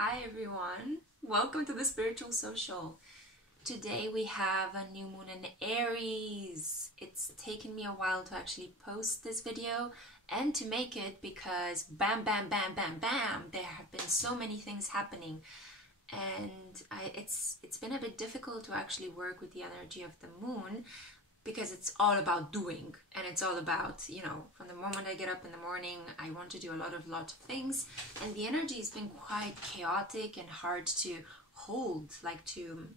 Hi everyone, welcome to the Spiritual Social. Today we have a new moon in Aries. It's taken me a while to actually post this video and to make it because bam, bam, bam, bam, bam, there have been so many things happening, and it's been a bit difficult to actually work with the energy of the moon because it's all about doing, and it's all about, you know, from the moment I get up in the morning, I want to do a lot of things, and the energy has been quite chaotic and hard to hold, like to,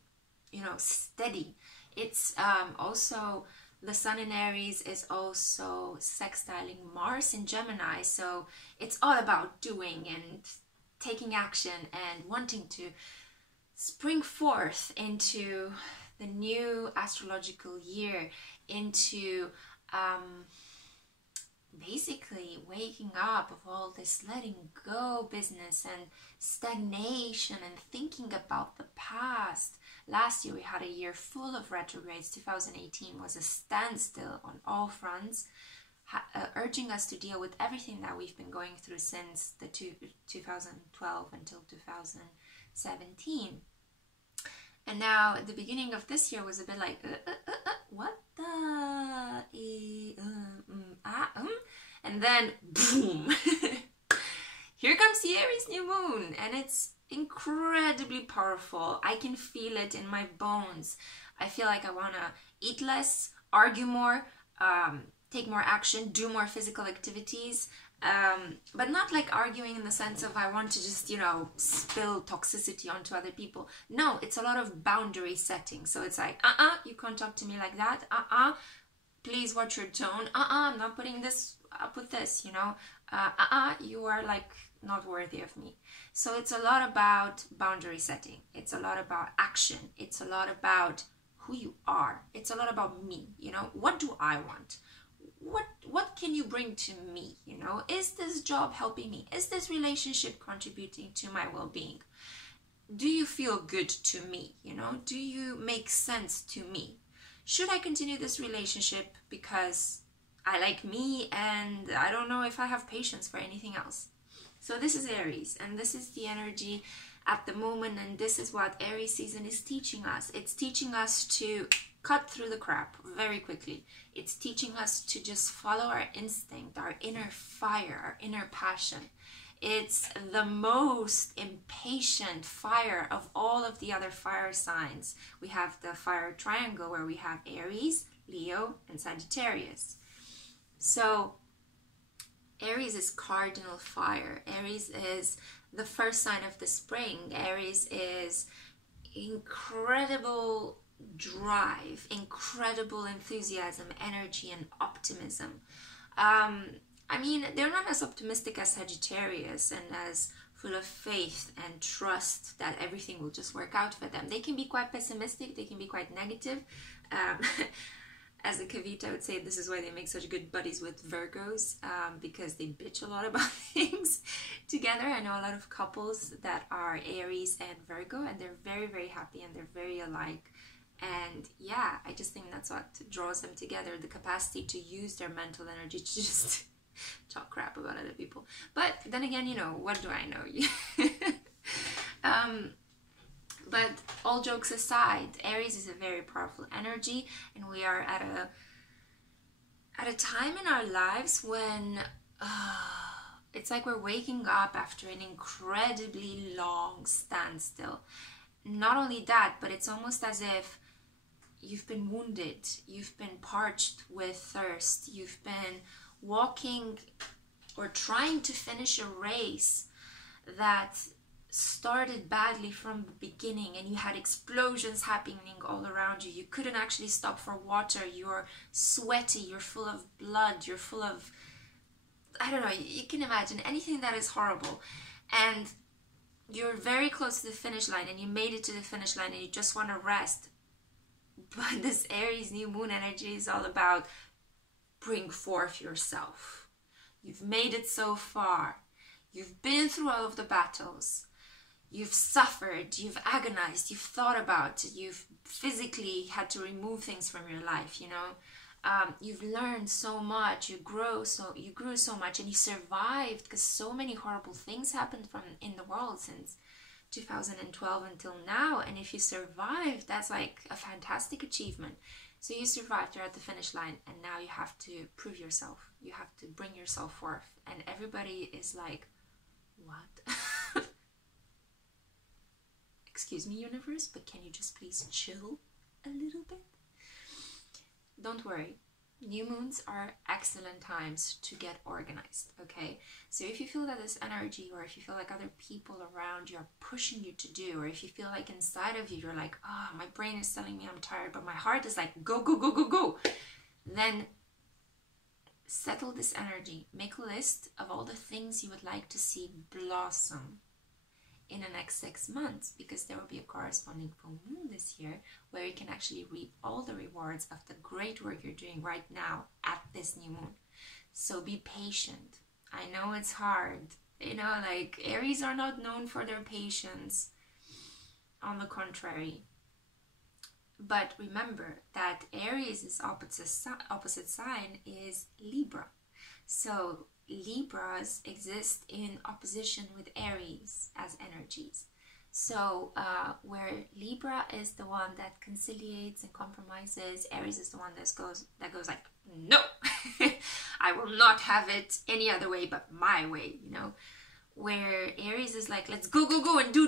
you know, steady. It's also, the sun in Aries is also sextiling Mars in Gemini, so it's all about doing and taking action and wanting to spring forth into the new astrological year, into basically waking up of all this letting go business and stagnation and thinking about the past. Last year we had a year full of retrogrades. 2018 was a standstill on all fronts, urging us to deal with everything that we've been going through since the 2012 until 2017. And now the beginning of this year was a bit like, what the, and then boom, here comes the Aries new moon, and it's incredibly powerful. I can feel it in my bones. I feel like I want to eat less, argue more, take more action, do more physical activities, but not like arguing in the sense of I want to just, you know, spill toxicity onto other people. No, it's a lot of boundary setting. So it's like, you can't talk to me like that. Please watch your tone. I'm not putting this up with this, you know. You are like not worthy of me. So it's a lot about boundary setting. It's a lot about action. It's a lot about who you are. It's a lot about me, you know. What do I want? What can you bring to me, you know? Is this job helping me? Is this relationship contributing to my well-being? Do you feel good to me, you know? Do you make sense to me? Should I continue this relationship because I like me and I don't know if I have patience for anything else? So this is Aries, and this is the energy at the moment, and this is what Aries season is teaching us. It's teaching us to cut through the crap very quickly. It's teaching us to just follow our instinct, our inner fire, our inner passion. It's the most impatient fire of all of the other fire signs. We have the fire triangle where we have Aries, Leo, and Sagittarius. So Aries is cardinal fire. Aries is the first sign of the spring. Aries is incredible drive, incredible enthusiasm, energy, and optimism. I mean, they're not as optimistic as Sagittarius and as full of faith and trust that everything will just work out for them. They can be quite pessimistic, they can be quite negative. As a Kavita would say, this is why they make such good buddies with Virgos, because they bitch a lot about things together. I know a lot of couples that are Aries and Virgo, and they're very, very happy and they're very alike. And yeah, I just think that's what draws them together, the capacity to use their mental energy to just talk crap about other people. But then again, you know, what do I know? But all jokes aside, Aries is a very powerful energy, and we are at a time in our lives when it's like we're waking up after an incredibly long standstill. Not only that, but it's almost as if you've been wounded, you've been parched with thirst, you've been walking or trying to finish a race that started badly from the beginning, and you had explosions happening all around you. You couldn't actually stop for water. You're sweaty, you're full of blood, you're full of, I don't know, you can imagine anything that is horrible. And you're very close to the finish line, and you made it to the finish line, and you just want to rest. But this Aries new moon energy is all about bring forth yourself. You've made it so far. You've been through all of the battles. You've suffered, you've agonized, you've thought about it, you've physically had to remove things from your life, you know. You've learned so much, you grew so much, and you survived because so many horrible things happened in the world since 2012 until now, and if you survive, that's like a fantastic achievement. So you survived, you're at the finish line, and now you have to prove yourself. You have to bring yourself forth, and everybody is like, what? Excuse me, universe, but can you just please chill a little bit? Don't worry. New moons are excellent times to get organized, okay? So if you feel that this energy, or if you feel like other people around you are pushing you to do, or if you feel like inside of you, you're like, oh, my brain is telling me I'm tired, but my heart is like, go, go, go, go, go, then settle this energy. Make a list of all the things you would like to see blossom in the next 6 months, because there will be a corresponding full moon this year where you can actually reap all the rewards of the great work you're doing right now at this new moon. So be patient. I know it's hard. You know, like, Aries are not known for their patience. On the contrary. But remember that Aries' opposite sign is Libra. So Libras exist in opposition with Aries as energies. So where Libra is the one that conciliates and compromises, Aries is the one that goes like, no, I will not have it any other way but my way, you know. Where Aries is like, let's go, go, go, and do,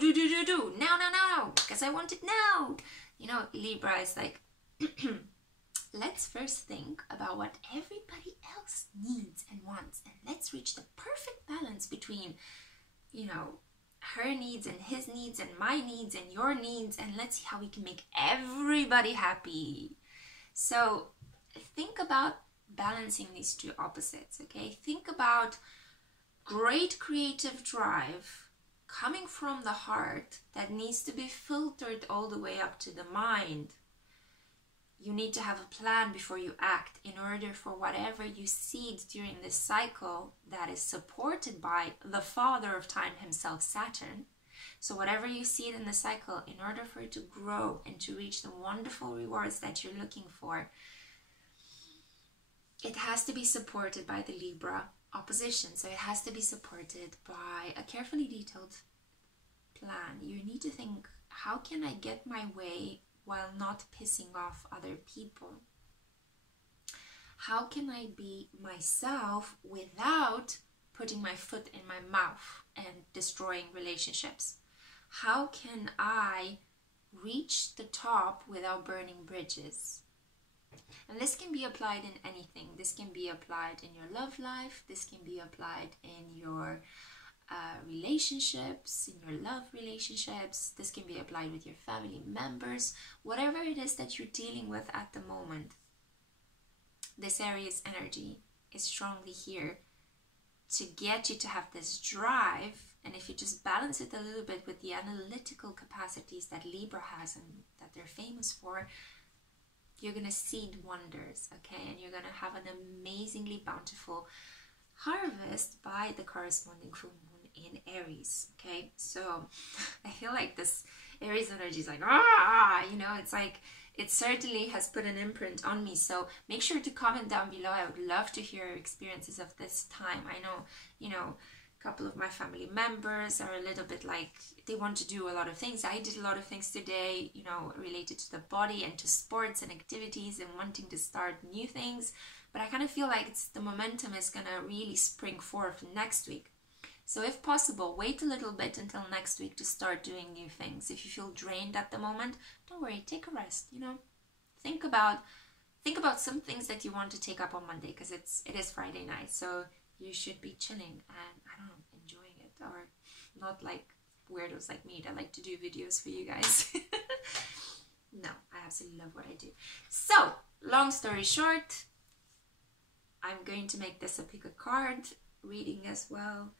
now, because I want it now. You know, Libra is like, let's first think about what everybody else needs and wants, and let's reach the perfect balance between, you know, her needs and his needs and my needs and your needs, and let's see how we can make everybody happy. So think about balancing these two opposites, okay? Think about great creative drive coming from the heart that needs to be filtered all the way up to the mind. You need to have a plan before you act in order for whatever you seed during this cycle that is supported by the father of time himself, Saturn. So whatever you seed in the cycle, in order for it to grow and to reach the wonderful rewards that you're looking for, it has to be supported by the Libra opposition. So it has to be supported by a carefully detailed plan. You need to think, how can I get my way while not pissing off other people? How can I be myself without putting my foot in my mouth and destroying relationships? How can I reach the top without burning bridges? And this can be applied in anything. This can be applied in your love life. This can be applied in your relationships, in your love relationships. This can be applied with your family members. Whatever it is that you're dealing with at the moment, this Aries energy is strongly here to get you to have this drive. And if you just balance it a little bit with the analytical capacities that Libra has and that they're famous for, you're going to seed wonders, okay? And you're going to have an amazingly bountiful harvest by the corresponding full moon in Aries, okay? So I feel like this Aries energy is like, you know, it's like, it certainly has put an imprint on me. So make sure to comment down below. I would love to hear your experiences of this time. I know, you know, a couple of my family members are a little bit like, they want to do a lot of things. I did a lot of things today, you know, related to the body and to sports and activities and wanting to start new things. But I kind of feel like the momentum is going to really spring forth next week. So if possible, wait a little bit until next week to start doing new things. If you feel drained at the moment, don't worry, take a rest, you know. Think about some things that you want to take up on Monday, because it is Friday night. So you should be chilling and, I don't know, enjoying it, or not like weirdos like me that like to do videos for you guys. No, I absolutely love what I do. So, long story short, I'm going to make this a pick a card reading as well.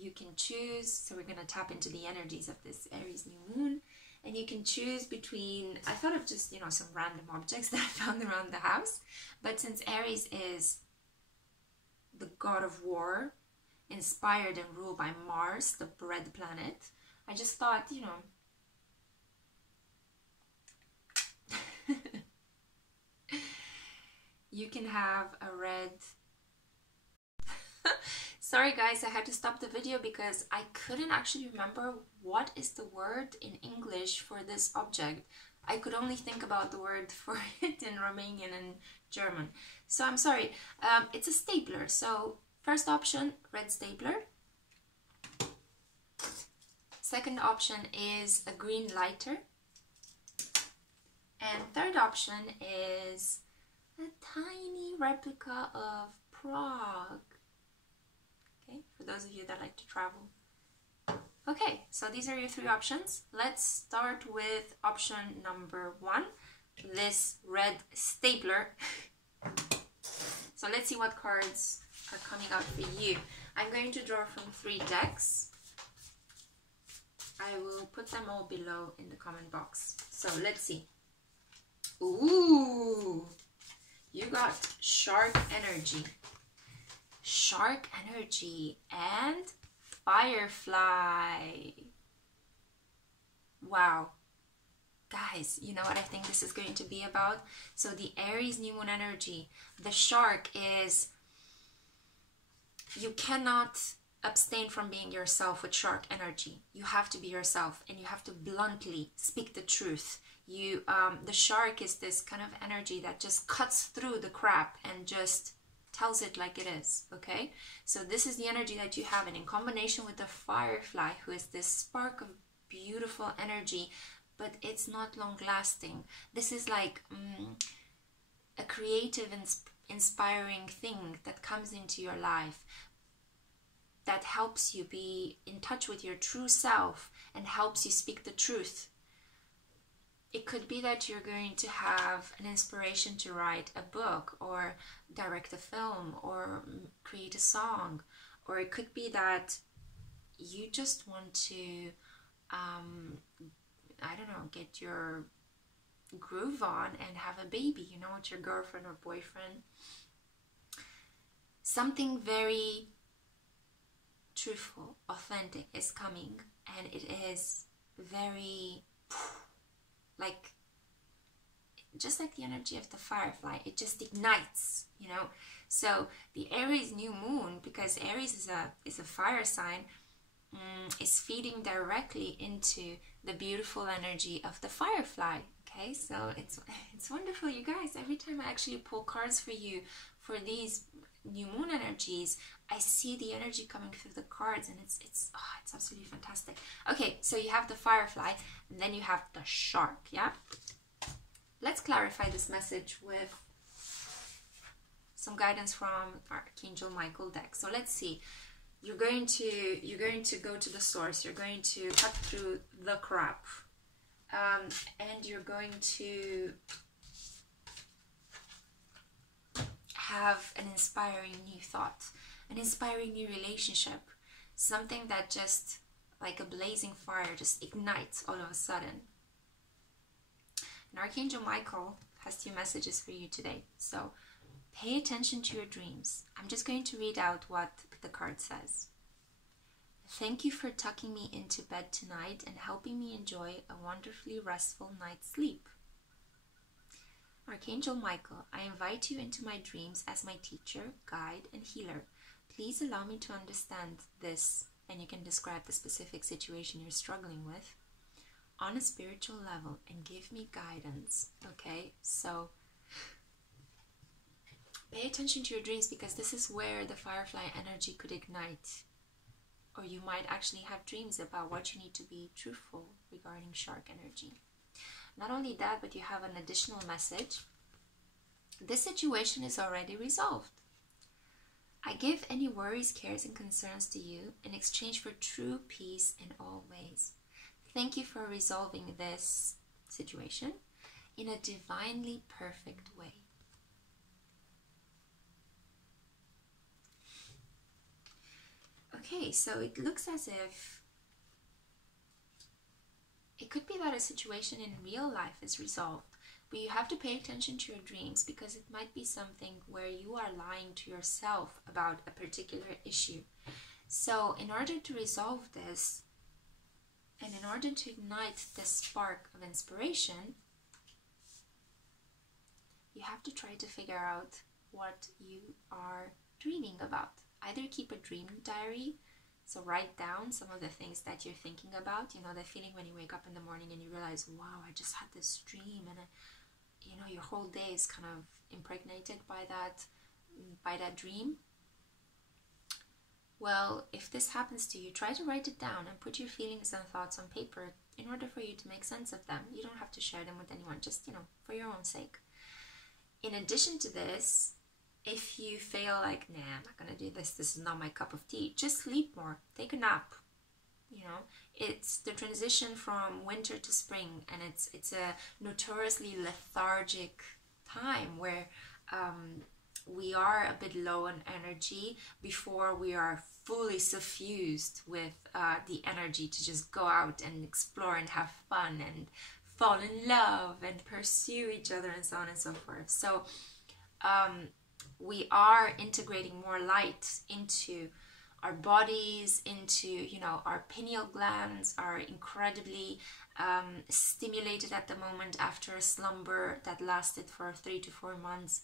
You can choose, so we're going to tap into the energies of this Aries new moon, and you can choose between, I thought of just, you know, some random objects that I found around the house, but since Aries is the god of war, inspired and ruled by Mars, the bread planet, I just thought, you know, you can have a red Sorry guys, I had to stop the video because I couldn't actually remember what is the word in English for this object. I could only think about the word for it in Romanian and German. So I'm sorry. It's a stapler. So first option, red stapler. Second option is a green lighter. And third option is a tiny replica of Prague. Okay, for those of you that like to travel. Okay, so these are your three options. Let's start with option number 1, this red stapler. So let's see what cards are coming out for you. I'm going to draw from 3 decks. I will put them all below in the comment box. So let's see. Ooh, you got shark energy. Shark energy and firefly. Wow. Guys, you know what I think this is going to be about? So the Aries New Moon energy, the shark is, you cannot abstain from being yourself with shark energy. You have to be yourself and you have to bluntly speak the truth. The shark is this kind of energy that just cuts through the crap and just tells it like it is, okay? So this is the energy that you have, and in combination with the firefly, who is this spark of beautiful energy, but it's not long lasting. This is like a creative and inspiring thing that comes into your life that helps you be in touch with your true self and helps you speak the truth. It could be that you're going to have an inspiration to write a book or direct a film or create a song, or it could be that you just want to, I don't know, get your groove on and have a baby, you know, with your girlfriend or boyfriend. Something very truthful, authentic is coming, and it is very, like, just like the energy of the firefly, it just ignites, you know. So the Aries New Moon, because Aries is a fire sign, is feeding directly into the beautiful energy of the firefly. Okay, so it's wonderful, you guys. Every time I actually pull cards for you for these new moon energies, I see the energy coming through the cards, and it's absolutely fantastic. Okay, so you have the firefly, and then you have the shark. Yeah, let's clarify this message with some guidance from Archangel Michael deck. So let's see. You're going to go to the source. You're going to cut through the crap, and you're going to have an inspiring new thought, an inspiring new relationship, something that just like a blazing fire just ignites all of a sudden. And Archangel Michael has 2 messages for you today. So pay attention to your dreams. I'm just going to read out what the card says. Thank you for tucking me into bed tonight and helping me enjoy a wonderfully restful night's sleep. Archangel Michael, I invite you into my dreams as my teacher, guide, and healer. Please allow me to understand this, and you can describe the specific situation you're struggling with, on a spiritual level, and give me guidance. Okay, so pay attention to your dreams, because this is where the firefly energy could ignite. Or you might actually have dreams about what you need to be truthful regarding shark energy. Not only that, but you have an additional message. This situation is already resolved. I give any worries, cares, and concerns to you in exchange for true peace in all ways. Thank you for resolving this situation in a divinely perfect way. Okay, so it looks as if it could be that a situation in real life is resolved, but you have to pay attention to your dreams, because it might be something where you are lying to yourself about a particular issue. So in order to resolve this, and in order to ignite this spark of inspiration, you have to try to figure out what you are dreaming about. either keep a dream diary, so write down some of the things that you're thinking about, you know, the feeling when you wake up in the morning and you realize, wow, I just had this dream, and you know, your whole day is kind of impregnated by that dream. Well, if this happens to you, try to write it down and put your feelings and thoughts on paper in order for you to make sense of them. You don't have to share them with anyone, just, you know, for your own sake. In addition to this, if you feel like, nah, I'm not gonna do this, this is not my cup of tea, just sleep more, take a nap. You know, it's the transition from winter to spring, and it's a notoriously lethargic time where we are a bit low on energy before we are fully suffused with the energy to just go out and explore and have fun and fall in love and pursue each other and so on and so forth. So we are integrating more light into our bodies, into, you know, our pineal glands are incredibly stimulated at the moment after a slumber that lasted for 3 to 4 months.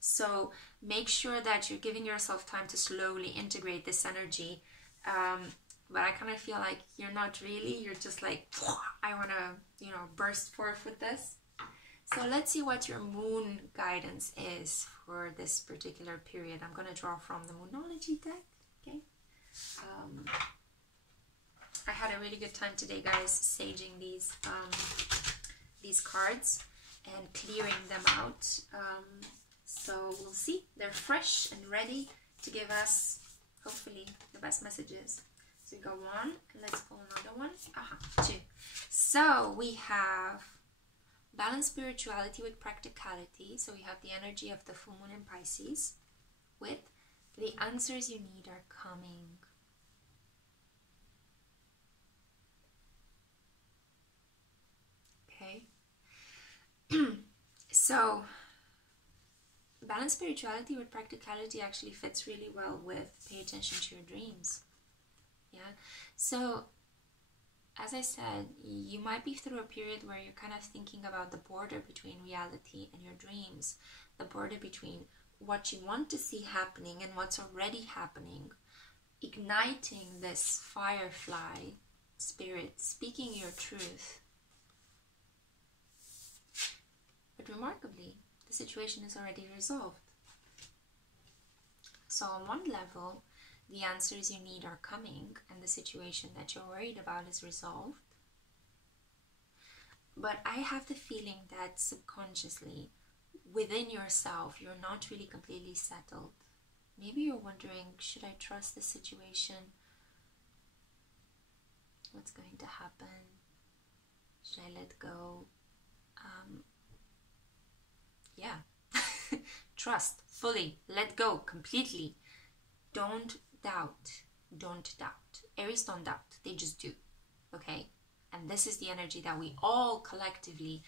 So make sure that you're giving yourself time to slowly integrate this energy. But I kind of feel like you're not really, you're just like, I want to, you know, burst forth with this. So let's see what your moon guidance is for this particular period. I'm going to draw from the Moonology deck. Okay. I had a really good time today, guys, saging these cards and clearing them out. So we'll see. They're fresh and ready to give us, hopefully, the best messages. So we got one, and let's pull another one. Aha, two. So we have balanced spirituality with practicality. So we have the energy of the full moon in Pisces with the answers you need are coming. Okay. So balanced spirituality with practicality actually fits really well with pay attention to your dreams. Yeah. So as I said, you might be through a period where you're kind of thinking about the border between reality and your dreams, the border between what you want to see happening and what's already happening, igniting this firefly spirit, speaking your truth. But remarkably, the situation is already resolved. So on one level, the answers you need are coming and the situation that you're worried about is resolved. But I have the feeling that subconsciously, within yourself, you're not really completely settled. Maybe you're wondering, should I trust the situation? What's going to happen? Should I let go? Yeah. Trust fully. Let go completely. Don't doubt. Don't doubt. Aries don't doubt. They just do. Okay? And this is the energy that we all collectively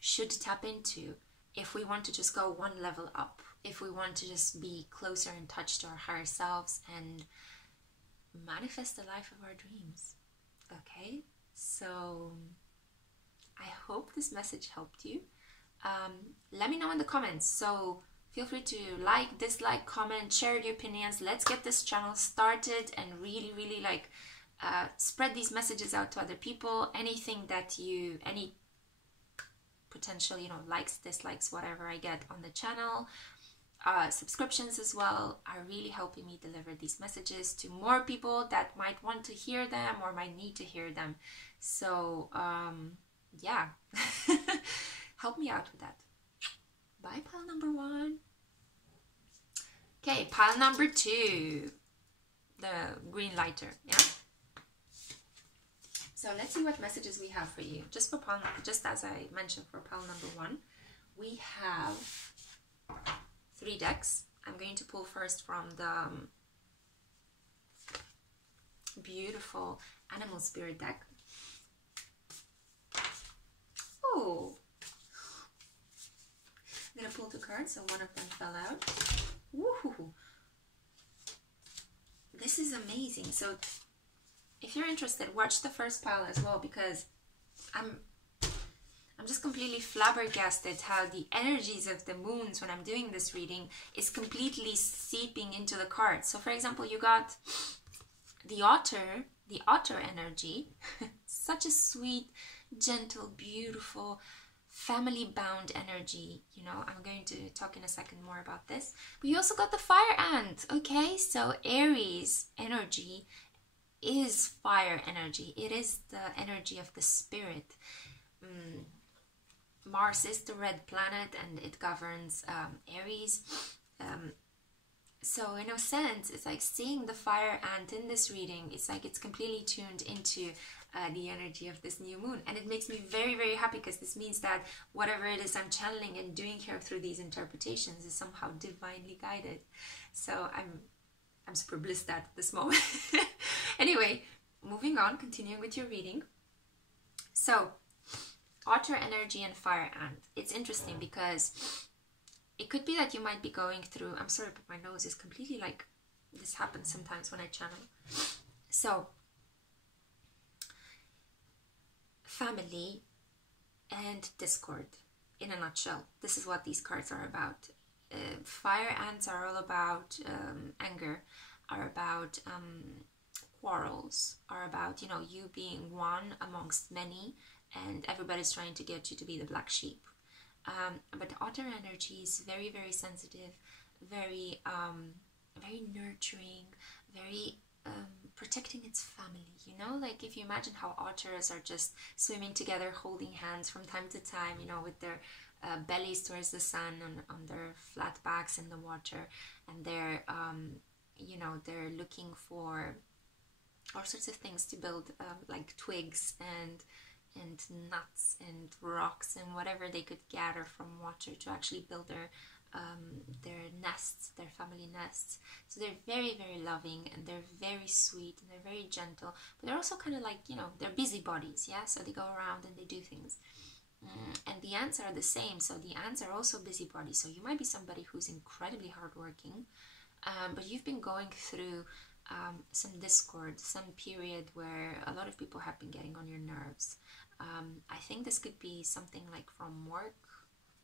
should tap into if we want to just go one level up, if we want to just be closer in touch to our higher selves and manifest the life of our dreams. Okay? So I hope this message helped you. Let me know in the comments. So feel free to like, dislike, comment, share your opinions. Let's get this channel started and really, really like spread these messages out to other people. Anything that you, any potential, you know, likes, dislikes, whatever I get on the channel, subscriptions as well, are really helping me deliver these messages to more people that might want to hear them or might need to hear them. So yeah. Help me out with that. Bye, pile number 1. Okay, pile number 2. The green lighter, yeah? So let's see what messages we have for you. Just for pile, just as I mentioned for pile number 1, we have 3 decks. I'm going to pull first from the beautiful animal spirit deck. Oh, I'm gonna pull 2 cards, so one of them fell out. Woohoo! This is amazing. So if you're interested, watch the first pile as well, because I'm I'm just completely flabbergasted how the energies of the moons when I'm doing this reading is completely seeping into the cards. So for example, you got the otter energy, such a sweet, gentle, beautiful, family-bound energy. You know, I'm going to talk in a second more about this. But you also got the fire ant, okay? So Aries energy is fire energy. It is the energy of the spirit. Mars is the red planet and it governs Aries. So in a sense, it's like seeing the fire ant in this reading, it's like it's completely tuned into the energy of this new moon. And it makes me very, very happy because this means that whatever it is I'm channeling and doing here through these interpretations is somehow divinely guided. So I'm super blissed at this moment. Anyway, moving on, continuing with your reading. So, otter energy and fire ant. It's interesting because it could be that you might be going through, I'm sorry, but my nose is completely like, this happens sometimes when I channel. So, family and discord, in a nutshell. This is what these cards are about. Fire ants are all about anger, are about quarrels, are about, you know, you being one amongst many, and everybody's trying to get you to be the black sheep. But otter energy is very, very sensitive, very, very nurturing, very protecting its family. You know, like if you imagine how otters are just swimming together, holding hands from time to time, you know, with their bellies towards the sun, on their flat backs in the water, and they're, you know, they're looking for all sorts of things to build, like twigs and nuts and rocks and whatever they could gather from water to actually build their nests, their family nests. So they're very, very loving and they're very sweet and they're very gentle, but they're also kind of like, you know, they're busybodies, yeah? So they go around and they do things. And the ants are the same. So the ants are also busybodies. So you might be somebody who's incredibly hardworking, but you've been going through some discord, some period where a lot of people have been getting on your nerves. I think this could be something like from work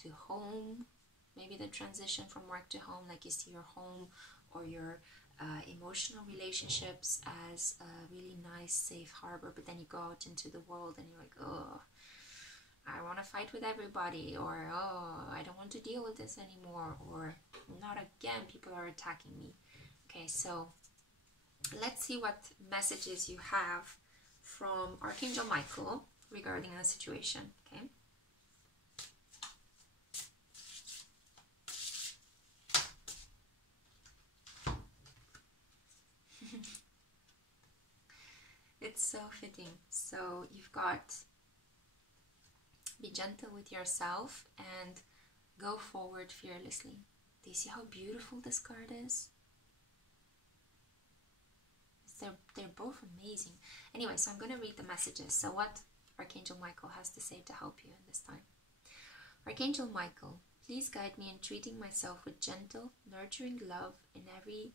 to home, maybe the transition from work to home, like you see your home or your emotional relationships as a really nice, safe harbor, but then you go out into the world and you're like, oh, I want to fight with everybody, or oh, I don't want to deal with this anymore, or not again, people are attacking me. Okay, so let's see what messages you have from Archangel Michael regarding the situation, okay? It's so fitting. So you've got be gentle with yourself and go forward fearlessly. Do you see how beautiful this card is? They're both amazing. Anyway, so I'm going to read the messages. So what Archangel Michael has to say to help you in this time. Archangel Michael, please guide me in treating myself with gentle, nurturing love in everything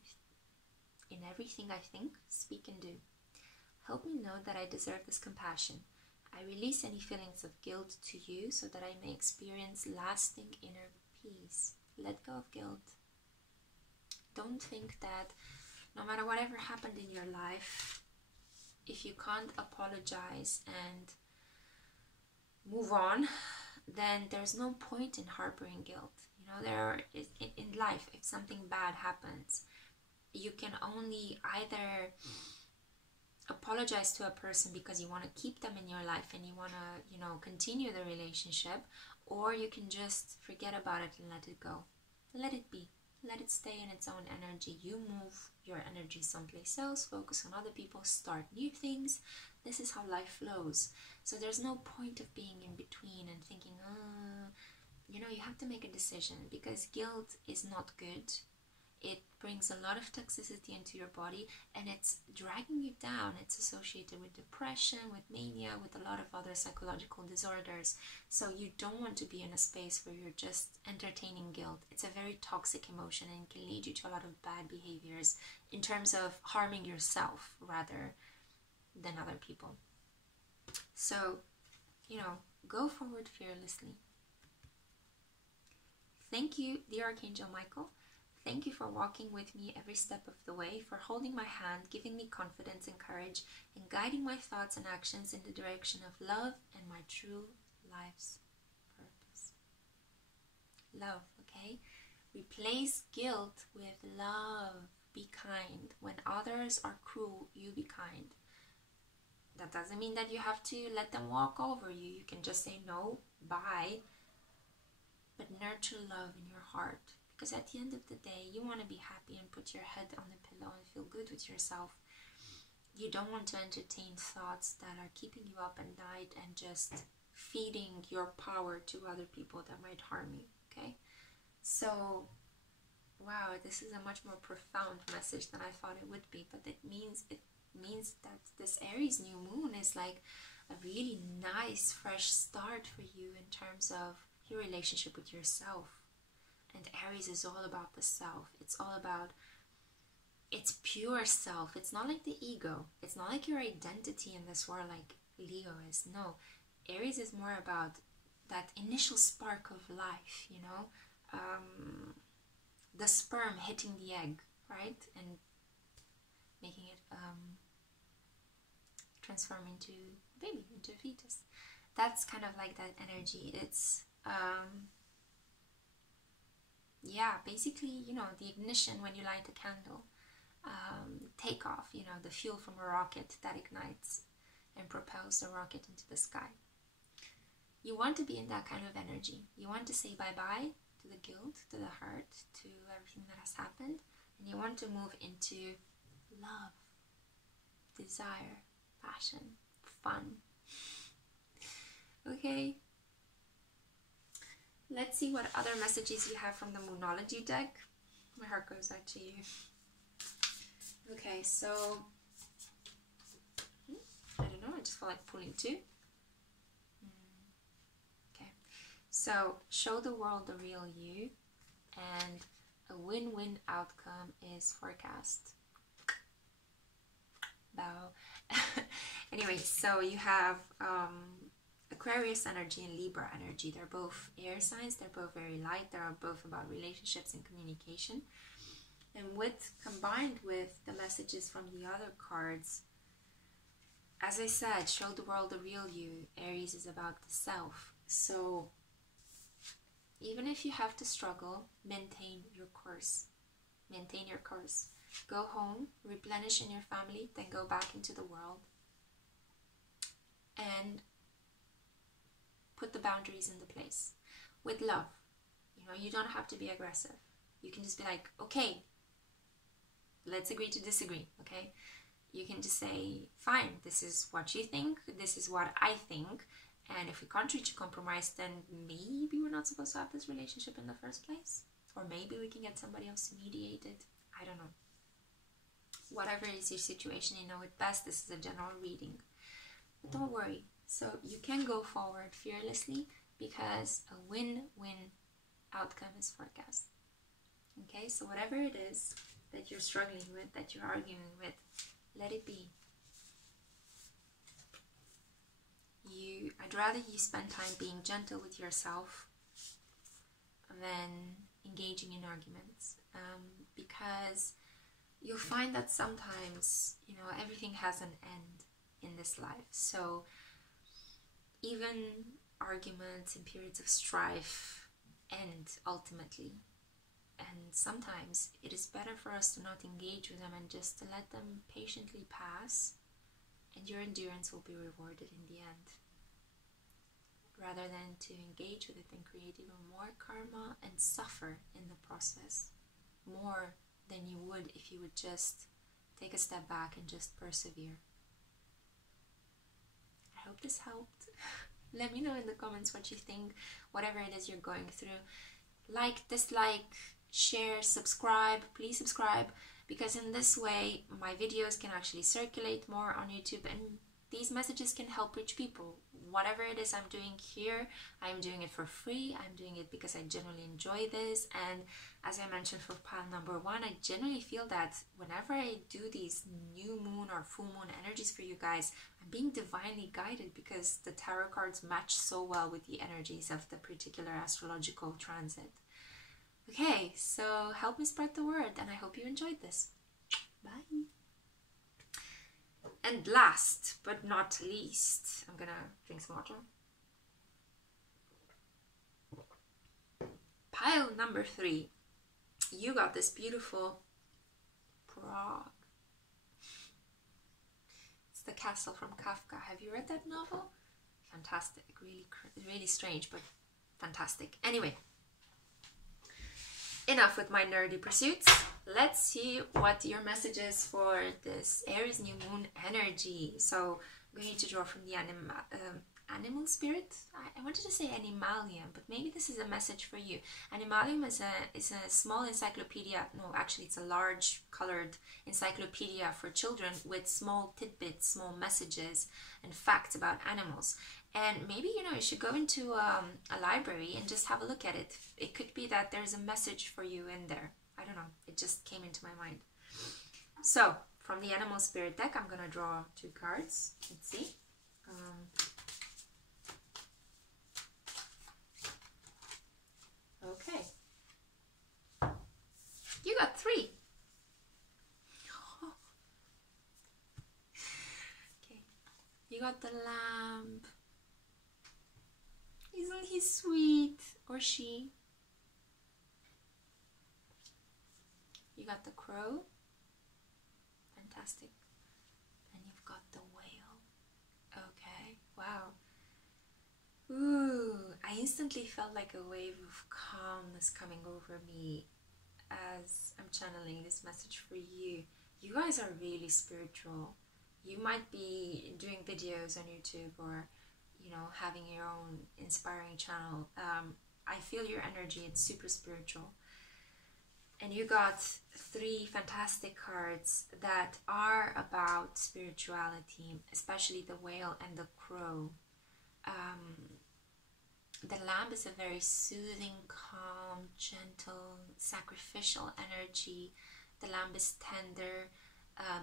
I think, speak, and do. Help me know that I deserve this compassion. I release any feelings of guilt to you so that I may experience lasting inner peace. Let go of guilt. Don't think that no matter whatever happened in your life, if you can't apologize and move on, then there's no point in harboring guilt. You know, in life, if something bad happens, you can only either apologize to a person because you want to keep them in your life and you want to, you know, continue the relationship, or you can just forget about it and let it go. Let it be. Let it stay in its own energy. You move your energy someplace else, focus on other people, start new things. This is how life flows. So there's no point of being in between and thinking, you know, you have to make a decision, because guilt is not good. It brings a lot of toxicity into your body and it's dragging you down. It's associated with depression, with mania, with a lot of other psychological disorders. So you don't want to be in a space where you're just entertaining guilt. It's a very toxic emotion and can lead you to a lot of bad behaviors in terms of harming yourself rather than other people. So, you know, go forward fearlessly. Thank you, dear Archangel Michael. Thank you for walking with me every step of the way, for holding my hand, giving me confidence and courage, and guiding my thoughts and actions in the direction of love and my true life's purpose. Love, okay? Replace guilt with love. Be kind. When others are cruel, you be kind. That doesn't mean that you have to let them walk over you. You can just say no, bye. But nurture love in your heart. Because at the end of the day, you want to be happy and put your head on the pillow and feel good with yourself. You don't want to entertain thoughts that are keeping you up at night and just feeding your power to other people that might harm you, okay? So, wow, this is a much more profound message than I thought it would be, but it means that this Aries new moon is like a really nice fresh start for you in terms of your relationship with yourself. And Aries is all about the self. It's all about its pure self. It's not like the ego. It's not like your identity in this world like Leo is. No, Aries is more about that initial spark of life, you know, the sperm hitting the egg, right, and making it transform into a baby, into a fetus. That's kind of like that energy. It's yeah, basically, you know, the ignition when you light a candle, takeoff, you know, the fuel from a rocket that ignites and propels the rocket into the sky. You want to be in that kind of energy. You want to say bye-bye to the guilt, to the hurt, to everything that has happened, and you want to move into love, desire, passion, fun. Okay, let's see what other messages you have from the Moonology deck. My heart goes out to you. Okay, so I don't know, I just feel like pulling two. Okay, so show the world the real you, and a win-win outcome is forecast. Bow. Anyway, so you have Aquarius energy and Libra energy. They're both air signs. They're both very light. They're both about relationships and communication. And combined with the messages from the other cards, as I said, show the world the real you. Aries is about the self. So even if you have to struggle, maintain your course. Maintain your course. Go home, replenish in your family, then go back into the world. And put the boundaries into place. With love. You know, you don't have to be aggressive. You can just be like, okay, let's agree to disagree, okay? You can just say, fine, this is what you think, this is what I think, and if we can't reach a compromise, then maybe we're not supposed to have this relationship in the first place. Or maybe we can get somebody else to mediate it. I don't know. Whatever is your situation, you know it best. This is a general reading. But don't worry. So you can go forward fearlessly because a win-win outcome is forecast. Okay, so whatever it is that you're struggling with, that you're arguing with, let it be. I'd rather you spend time being gentle with yourself than engaging in arguments, because you'll find that sometimes, you know, everything has an end in this life. So even arguments and periods of strife end ultimately. And sometimes it is better for us to not engage with them and just to let them patiently pass, and your endurance will be rewarded in the end, rather than to engage with it and create even more karma and suffer in the process more than you would if you would just take a step back and just persevere. I hope this helped. Let me know in the comments what you think, whatever it is you're going through. Like, dislike, share, subscribe. Please subscribe, because in this way my videos can actually circulate more on YouTube, and these messages can help reach people. whatever it is I'm doing here, I'm doing it for free. I'm doing it because I genuinely enjoy this. And as I mentioned for pile number 1, I genuinely feel that whenever I do these new moon or full moon energies for you guys, I'm being divinely guided because the tarot cards match so well with the energies of the particular astrological transit. Okay, so help me spread the word, and I hope you enjoyed this. Bye. And last but not least, I'm gonna drink some water. Pile number 3. You got this beautiful Prague. It's the castle from Kafka. Have you read that novel? Fantastic. Really strange, but fantastic. Anyway, enough with my nerdy pursuits. Let's see what your message is for this Aries New Moon energy. So I'm going to draw from the animal spirit. I wanted to say animalium, but maybe this is a message for you. Animalium is a small encyclopedia. No, actually it's a large colored encyclopedia for children with small tidbits, small messages and facts about animals. And maybe, you know, you should go into a library and just have a look at it. It could be that there's a message for you in there. I don't know. It just came into my mind. So, from the Animal Spirit deck, I'm going to draw 2 cards. Let's see. Okay. You got 3. Okay. You got the lamb. Isn't he sweet? Or she? You got the crow. Fantastic. And you've got the whale. Okay. Wow. Ooh. I instantly felt like a wave of calmness coming over me as I'm channeling this message for you. You guys are really spiritual. You might be doing videos on YouTube or, you know, having your own inspiring channel. I feel your energy. It's super spiritual. And you got 3 fantastic cards that are about spirituality, especially the whale and the crow. The lamb is a very soothing, calm, gentle, sacrificial energy. The lamb is tender.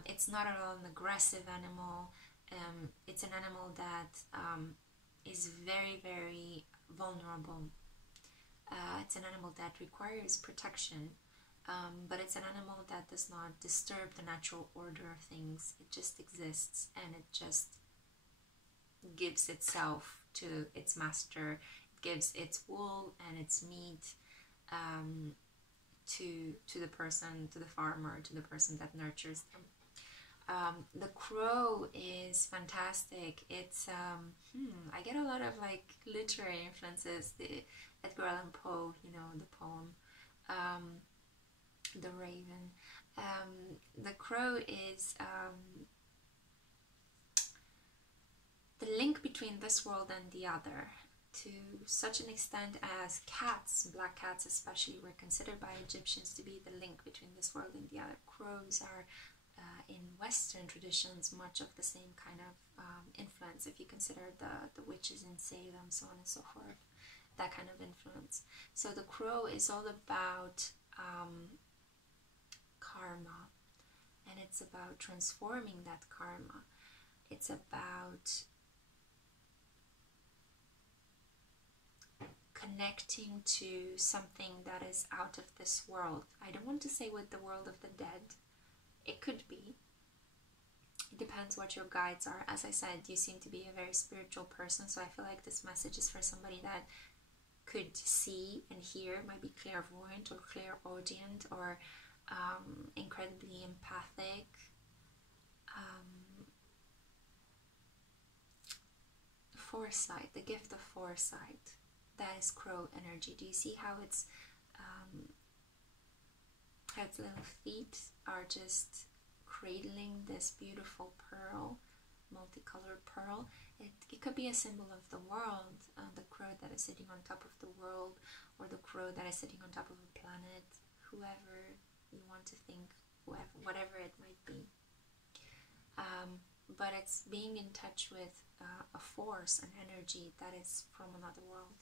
It's not at all an aggressive animal. It's an animal that is very, very vulnerable. It's an animal that requires protection. But it's an animal that does not disturb the natural order of things. It just exists, and it just gives itself to its master. It gives its wool and its meat to the person, to the farmer, to the person that nurtures them. The crow is fantastic. It's I get a lot of like literary influences. The Edgar Allan Poe, you know, the poem. The raven. The crow is the link between this world and the other, to such an extent as cats, black cats especially, were considered by Egyptians to be the link between this world and the other. Crows are in Western traditions much of the same kind of influence, if you consider the witches in Salem, so on and so forth, that kind of influence. So the crow is all about karma, and it's about transforming that karma. It's about connecting to something that is out of this world. I don't want to say with the world of the dead. It could be. It depends what your guides are. As I said, you seem to be a very spiritual person, so I feel like this message is for somebody that could see and hear, might be clairvoyant or clairaudient or incredibly empathic. Foresight, the gift of foresight. That is crow energy. Do you see how its little feet are just cradling this beautiful pearl, multicolored pearl? It could be a symbol of the world, the crow that is sitting on top of the world, or the crow that is sitting on top of a planet, whoever you want to think, whatever it might be. but it's being in touch with a force, an energy that is from another world.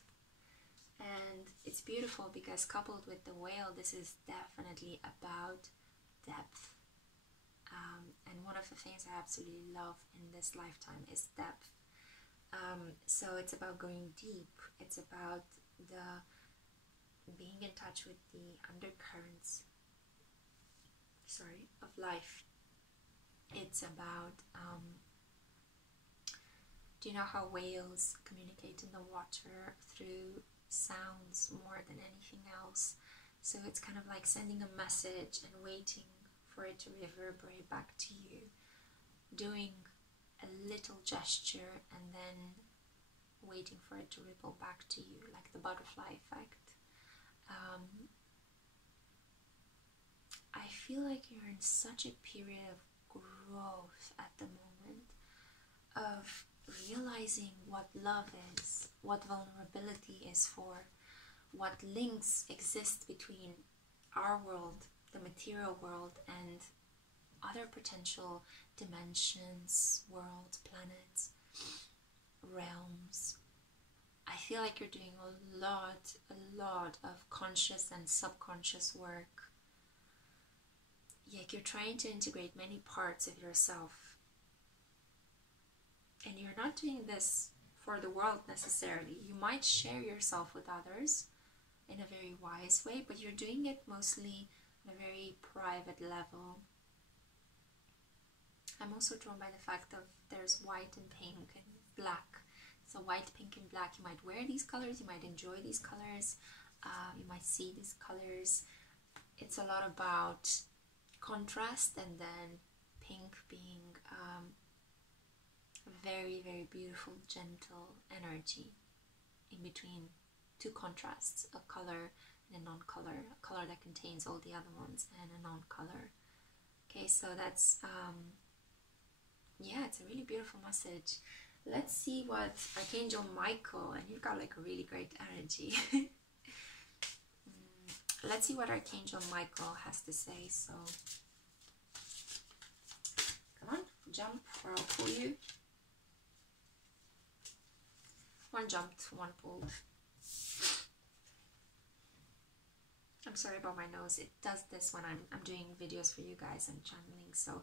And it's beautiful because coupled with the whale, this is definitely about depth. And one of the things I absolutely love in this lifetime is depth. So it's about going deep. It's about the being in touch with the undercurrents, of life. It's about, do you know how whales communicate in the water through sounds more than anything else? So it's kind of like sending a message and waiting for it to reverberate back to you, doing a little gesture and then waiting for it to ripple back to you, like the butterfly effect. I feel like you're in such a period of growth at the moment, of realizing what love is, what vulnerability is for, what links exist between our world, the material world, and other potential dimensions, worlds, planets, realms. I feel like you're doing a lot of conscious and subconscious work. Like you're trying to integrate many parts of yourself. And you're not doing this for the world necessarily. You might share yourself with others in a very wise way, but you're doing it mostly on a very private level. I'm also drawn by the fact that there's white and pink and black. So white, pink and black, you might wear these colors, you might enjoy these colors, you might see these colors. It's a lot about contrast, and then pink being a very, very beautiful, gentle energy in between two contrasts, a color and a non-color, a color that contains all the other ones, and a non-color. Okay, so that's, yeah, it's a really beautiful message. Let's see what Archangel Michael, and you've got like a really great energy. Let's see what Archangel Michael has to say. So, come on, jump, or I'll pull you. One jumped, one pulled. I'm sorry about my nose. It does this when I'm doing videos for you guys and channeling. So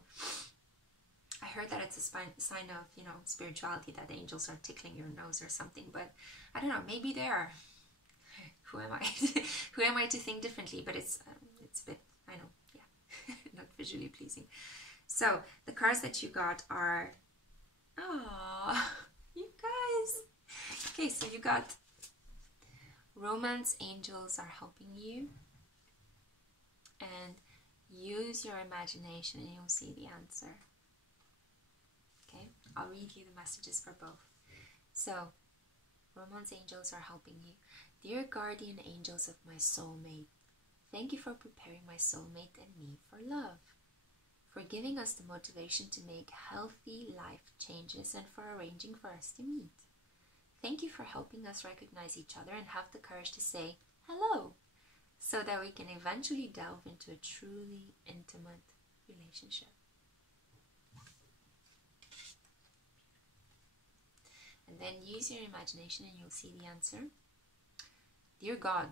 I heard that it's a sign of, you know, spirituality, that the angels are tickling your nose or something. But I don't know. Maybe they are. Who am I? Who am I to think differently? But it's a bit, I know, yeah, not visually pleasing. So the cards that you got are, oh, you guys. Okay, so you got romance angels are helping you, and use your imagination and you'll see the answer. Okay, I'll read you the messages for both. So, romance angels are helping you. Dear guardian angels of my soulmate, thank you for preparing my soulmate and me for love, for giving us the motivation to make healthy life changes, and for arranging for us to meet. Thank you for helping us recognize each other and have the courage to say hello, so that we can eventually delve into a truly intimate relationship. And then use your imagination and you'll see the answer. Dear God,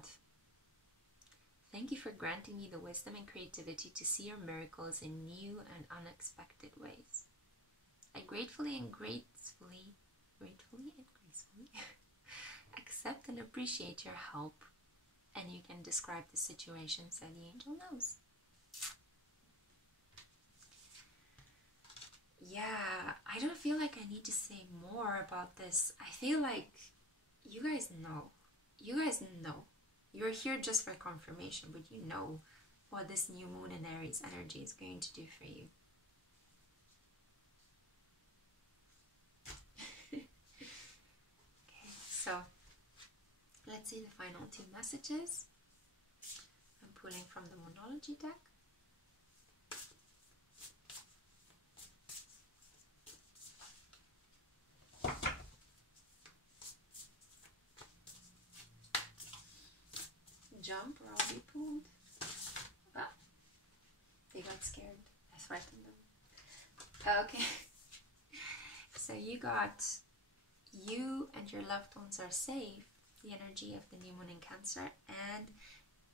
thank you for granting me the wisdom and creativity to see your miracles in new and unexpected ways. I gratefully and gracefully accept and appreciate your help, and you can describe the situation so the angel knows. Yeah, I don't feel like I need to say more about this. I feel like you guys know. You guys know. You're here just for confirmation, but you know what this new moon in Aries energy is going to do for you. Okay, so let's see the final two messages. I'm pulling from the Monology deck. Jump or I'll be pulled. Ah, they got scared. I threatened them. Okay. you got you and your loved ones are safe, the energy of the new moon in Cancer, and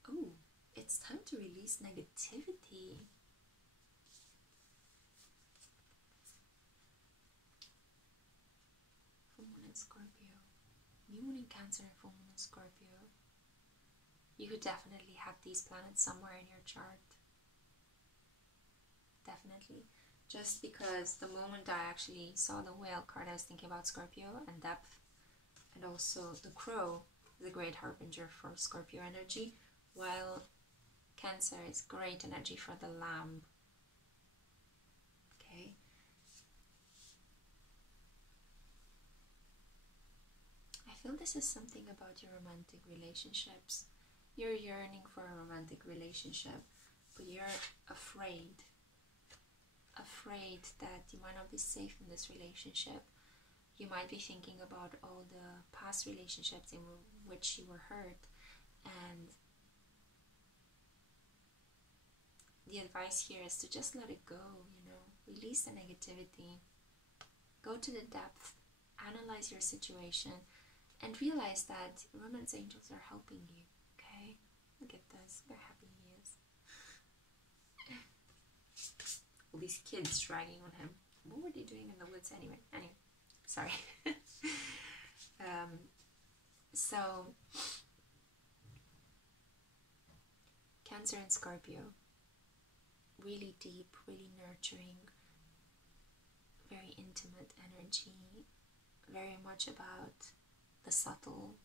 oh, it's time to release negativity. Full moon in Scorpio, new moon in Cancer and full moon in Scorpio. You could definitely have these planets somewhere in your chart. Definitely. Just because the moment I actually saw the whale card, I was thinking about Scorpio and depth. And also the crow is a great harbinger for Scorpio energy, while Cancer is great energy for the lamb. Okay. I feel this is something about your romantic relationships. You're yearning for a romantic relationship, but you're afraid that you might not be safe in this relationship. You might be thinking about all the past relationships in which you were hurt, and the advice here is to just let it go, you know, release the negativity, go to the depth, analyze your situation, and realize that romance angels are helping you, okay? Look at this, look how happy he is. All these kids dragging on him. What were they doing in the woods anyway? Anyway, sorry. So, Cancer and Scorpio, really deep, really nurturing, very intimate energy, very much about the subtle,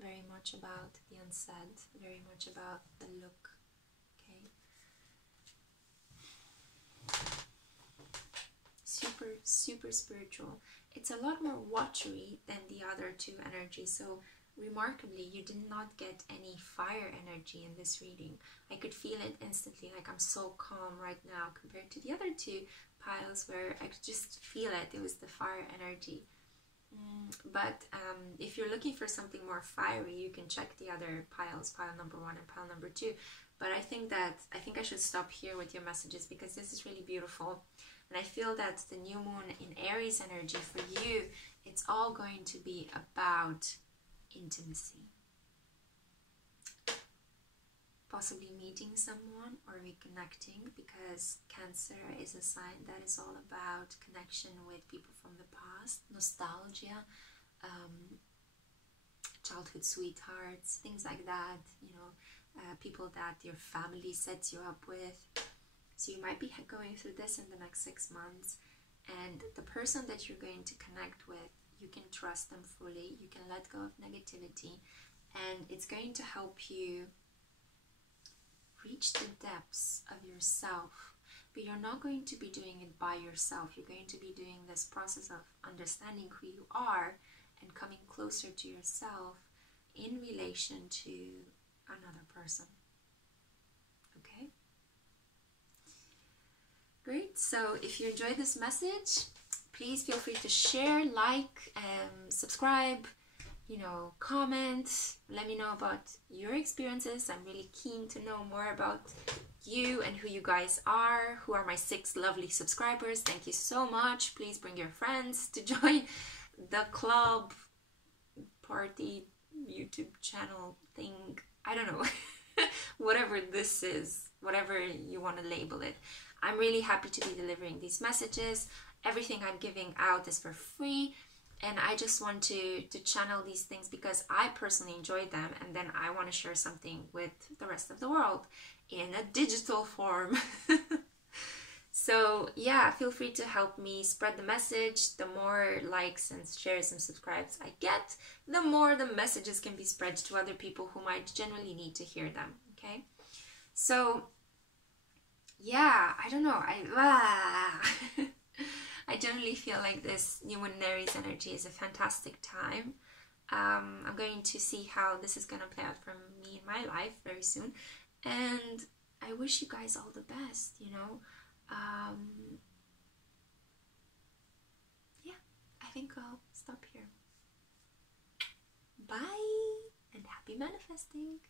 very much about the unsaid, very much about the look, okay? Super spiritual. It's a lot more watery than the other two energies, so remarkably you did not get any fire energy in this reading. I could feel it instantly, like I'm so calm right now compared to the other two piles where I could just feel it. It was the fire energy. But if you're looking for something more fiery, you can check the other piles, pile number 1 and pile number 2. But I think I should stop here with your messages, because this is really beautiful. And I feel that the new moon in Aries energy for you, it's all going to be about intimacy. Possibly meeting someone or reconnecting, because Cancer is a sign that is all about connection with people from the past, nostalgia, childhood sweethearts, things like that, you know, people that your family sets you up with. So you might be going through this in the next 6 months, and the person that you're going to connect with, you can trust them fully, you can let go of negativity, and it's going to help you reach the depths of yourself. But you're not going to be doing it by yourself. You're going to be doing this process of understanding who you are and coming closer to yourself in relation to another person. Okay? Great. So if you enjoyed this message, please feel free to share, like, subscribe, you know, comment. Let me know about your experiences. I'm really keen to know more about you and who you guys are, who are my 6 lovely subscribers. Thank you so much. Please bring your friends to join the club, party, YouTube channel thing. I don't know. Whatever this is, whatever you want to label it. I'm really happy to be delivering these messages. Everything I'm giving out is for free. And I just want to channel these things because I personally enjoy them, and then I want to share something with the rest of the world in a digital form. So yeah, feel free to help me spread the message. The more likes and shares and subscribes I get, the more the messages can be spread to other people who might genuinely need to hear them, okay? So yeah, I don't know, I generally feel like this new moon in Aries energy is a fantastic time. I'm going to see how this is going to play out for me in my life very soon. And I wish you guys all the best, you know. Yeah, I think I'll stop here. Bye, and happy manifesting.